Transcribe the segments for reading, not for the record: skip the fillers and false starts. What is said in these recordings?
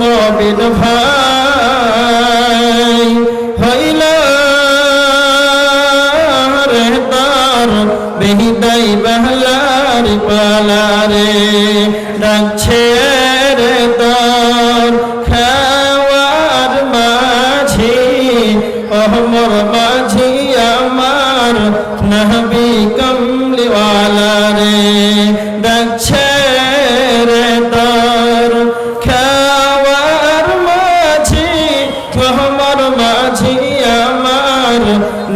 মবিন ভাই হইল রে তার বেহিদাই বহলার পালারে ডাকছে রে তার খাওয়ার মাঝি মোর মাঝি আমার নবী কমলিওয়ালা রে ডাকছে রে তার খাওয়ার মাঝি মোর মাঝি আমার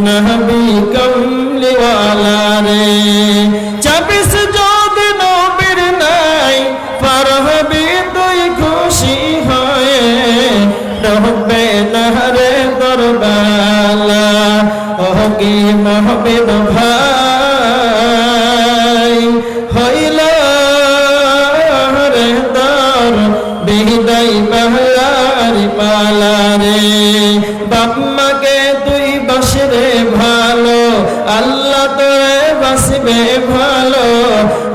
নবী কমলিওয়ালা রে 24 যোগ নবীর নাই পার হবি তুই খুশি হয়ে রহবে না রে দরবালা ওগি মহবিব ভাই হইল রে দর বিদাই বহলার পালা রে বাপ মাকে তুই বসরে ভালো আল্লাহ তোরে বসবে ভালো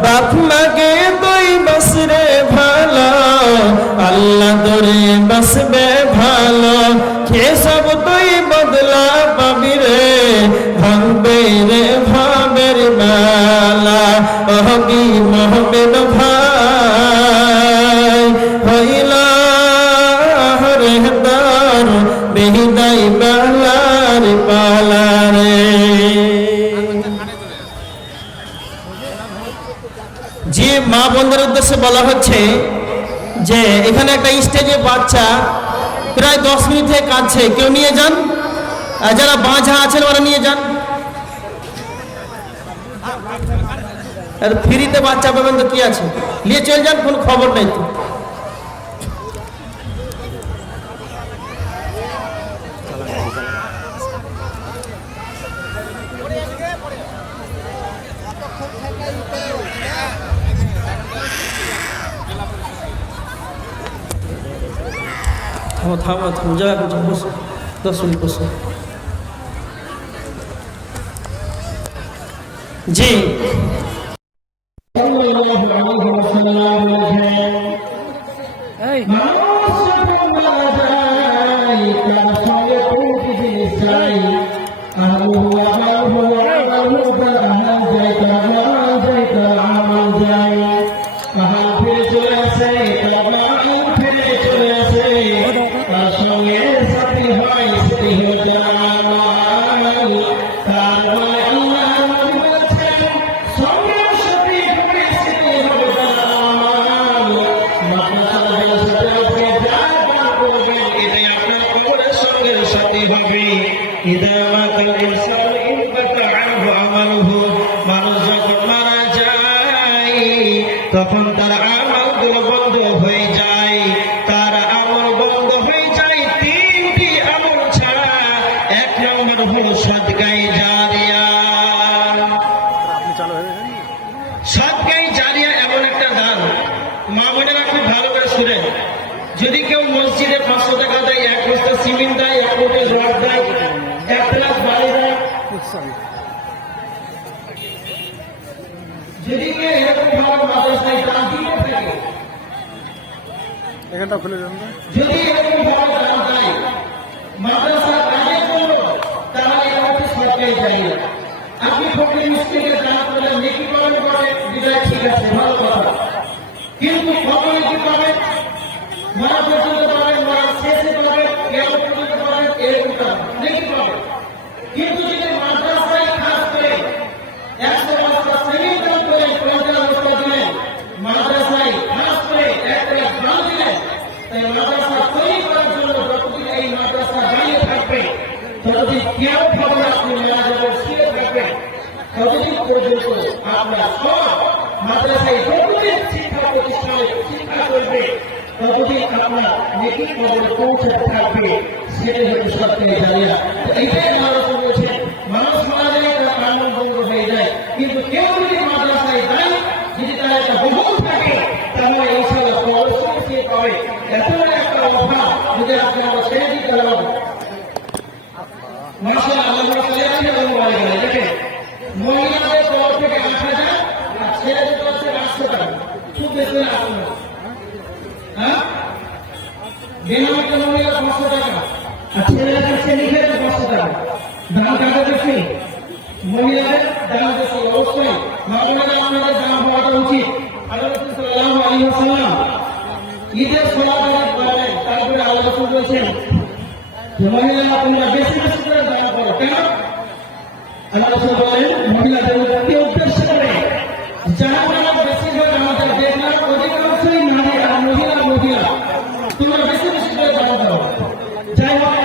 বাপ মাকে তুই বসরে ভালো আল্লাহ তোরে বসবে ভালো কে সব তুই বদলা পাবি রে ভাঙবে রে ভাবের মালা ওহবি মহবেদ ভাই হইল রে দার বেহিদাই বালার পালা রে। যে মা বোনদের উদ্দেশ্যে বলা হচ্ছে যে এখানে একটা স্টেজে বাচ্চা প্রায় 10 মিনিট থেকে কাঁদছে, কেউ নিয়ে যান, যারা বাঁঝা আছেন ওরা নিয়ে যান। আর ফ্রিতে বাচ্চা পাবেন তো কি আছে, নিয়ে চলে যান, কোনো খবর নেই তো। থামো থামো থামো, জায়গা করছো, বসো 10 মিনিট বসো। জি তখন তার আমলগুলো বন্ধ হয়ে যায়, তার আমল বন্ধ হয়ে যায় তিনটি আমল ছাড়া। 1 নম্বর হলো সাদকায়ে জারিয়া। সাদকায়ে জারিয়া এমন একটা দান, মা বোনেরা খুব ভালো করে শুনেন। যদি কেউ মসজিদে 500 টাকা দেয়, 1 বস্তা সিমেন্ট দেয়, 1 কোটি রড দেয়, 1 লাখ বাড়ি দেয়, যদি কেউ এরকম ভাবে মাদ্রাসায় দান দিতে থাকে, এখানটা খুলে দেন, যদি এরকম ভাবে দান দেয় মাদ্রাসার কাজের জন্য, তাহলে এটা হচ্ছে সাদকায়ে জারিয়া। আপনি ফকির মিসকিনকে দান করলে নেকি পাবেন বলে বিদায়, ঠিক আছে, ভালো কথা, কিন্তু কত নেকি পাবেন? মরা পর্যন্ত পাবেন, মরা শেষে পাবেন, কিয়ামত পর্যন্ত পাবেন, এরকম নেকি পাবেন। কিন্তু যদি মাদ্রাসায় কাজ করে 100 বস্তা সিমেন্ট দান করেন, 50 বস্তা দিলেন, মাদ্রাসায় কাজ করে 1 লাখ দান দিলেন, তাই মাদ্রাসা তৈরি করার জন্য যতদিন এই মাদ্রাসা দাঁড়িয়ে থাকবে, ততদিন কিয়ামত হবে, আপনি মারা যাবেন, শুয়ে থাকবেন, ততদিন পর্যন্ত আপনার সব মাদ্রাসায় যতদিন শিক্ষা প্রতিষ্ঠানে শিক্ষা করবে, ততদিন আপনার নেকি কবরে পৌঁছাতে থাকবে। সেটাই হচ্ছে সাদকায়ে জারিয়া। এইটাই মানুষ বলছে, মানুষ মারা যায় তার কানুন বন্ধ হয়ে যায়, কিন্তু কেউ যদি মাদ্রাসায় যায়, যদি তার একটা বহুল থাকে, তাহলে ইনশাআল্লাহ অবশ্যই সে পাবে। এত একটা অভাব যদি আপনারা ছেড়ে দিতে হবে, মাশাআল্লাহ আল্লাহ ছেড়ে দিতে হবে। দেখেন মহিলাদের তরফ থেকে 8,000 আর ছেলেদের তরফ থেকে 800 টাকা, খুব বেশি আসবে। হ্যাঁ বেনামিতে মহিলা 500 টাকা আর ছেলেরা কাছে লিখে 500 টাকা দাম কাটা বেশি মহিলাদের দাম বেশি অবশ্যই মাগরিবে আপনাদের দাম হওয়াটা উচিত আল্লাহ রাসূল সাল্লাল্লাহু আলাইহি ওয়াসাল্লাম ঈদের সালাতের পরে তারপরে আল্লাহ রাসূল বলেছেন যে মহিলারা তোমরা বেশি বেশি করে দান করো কেন আল্লাহ রাসূল বলেন মহিলাদেরকে উদ্দেশ্য করে যারা বেশিরভাগ আমাদের দেখলাম অধিকাংশই নারী আর মহিলা তোমরা বেশি বেশি করে দান করো যাই হোক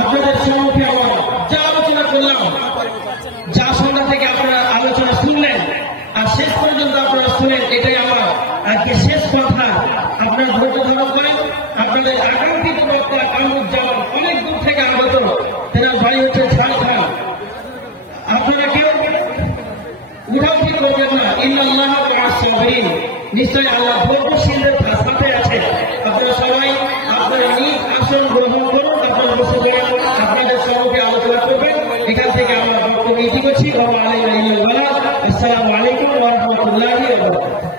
আপনাদের সম্মুখে আমরা যা আলোচনা করলাম যা সন্ধ্যা থেকে আপনারা আলোচনা শুনলেন আর শেষ পর্যন্ত আপনারা শুনেন এটাই আমার আজকে শেষ কথা আপনারা ধৈর্য ধারণ করেন আপনাদের আকাঙ্ক্ষিত বক্তা কামরুজ্জামান অনেক দূর থেকে আগত তেনার বাড়ি হচ্ছে ঝাড়খণ্ড আপনারা কেউ উঠাউঠি করবেন না ইন্নাল্লাহ মা'আস সাবিরিন নিশ্চয়ই আল্লাহ ধৈর্যশীলদের সাথে আছে আপনারা সবাই আপনারা নিজ আসন গ্রহণ করুন আপনারা বসে পড়েন আপনাদের সম্মুখে আলোচনা করবেন এখান থেকে আমরা বক্তব্য ইতি করছি আসসালামু আলাইকুম ওয়া রাহমাতুল্লাহি ওয়া বারাকাতুহু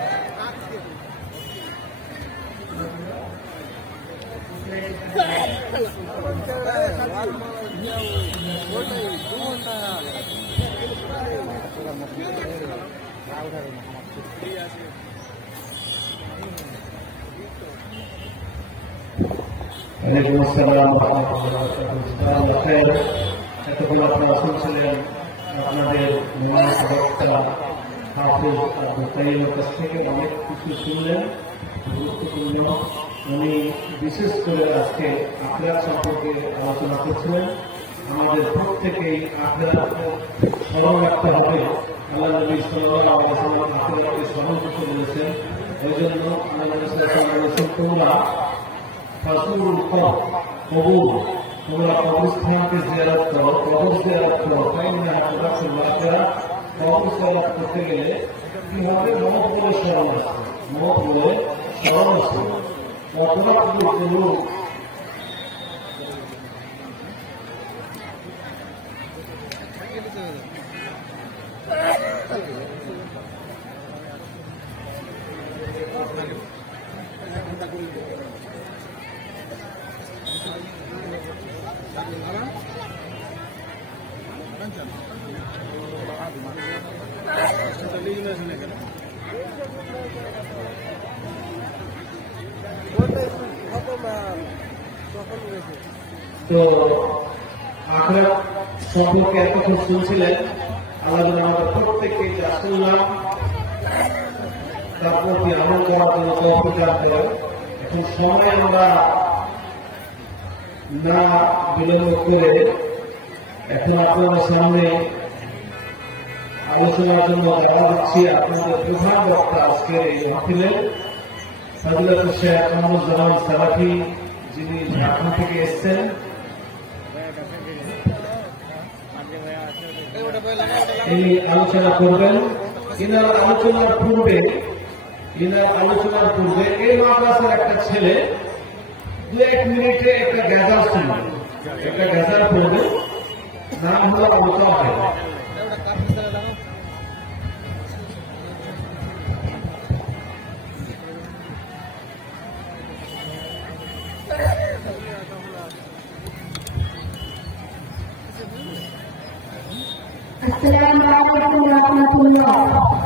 ওয়ালাইকুম আসসালাম ওয়া রাহমাতুল্লাহি ওয়া বারাকাতুহু এতক্ষণ আপনারা শুনছিলেন আপনাদের মহান বক্তা হাফেজ আব্দুল কাইয়ুমের কাছ থেকে অনেক কিছু শুনলেন গুরুত্বপূর্ণ উনি বিশেষ করে আজকে আখেরাত সম্পর্কে আলোচনা করছিলেন আমাদের প্রত্যেকেই আখেরাতকে স্মরণ রাখতে হবে আল্লাহ নবী সাল্লাল্লাহু আলাইহি ওয়াসাল্লাম আখেরাতকে স্মরণ করতে বলেছেন এই জন্য আল্লাহ নবী সাল্লাল্লাহু আলাইহি ওয়াসাল্লাম তোমরা ফাসুরুল কবর তোমরা কবরস্থানকে জিয়ারত করো কবর জিয়ারত করো ফাইন্না তুরাকুল আখিরাত কবর জিয়ারত করতে গেলে কি হবে মত বলে স্মরণ আসবে মত বলে স্মরণ আসবে অপরাধগুলো করুন তো আখেরাত সম্পর্কে এতক্ষণ শুনছিলেন আল্লাহ যেন আমাদের প্রত্যেককে যা শুনলাম তার প্রতি আমল করার জন্য তৌফিক দান করেন এখন সময় আমরা না বিলম্ব করে এখন আপনাদের সামনে আলোচনার জন্য দেখা দিচ্ছি আপনাদের প্রধান বক্তা আজকের এই মাহফিলে ফজিলাতুল শেখ কামরুজ্জামান সালাফি যিনি ঝাড়খণ্ড থেকে এসেছেন এই আলোচনা করবেন এনার আলোচনার পূর্বে এই মাদ্রাসার একটা ছেলে 2-1 মিনিটে একটা গাজাল শুনবে একটা গাজাল পড়বে নাম হলো আলতাফ Assalamualaikum warahmatullahi wabarakatuh.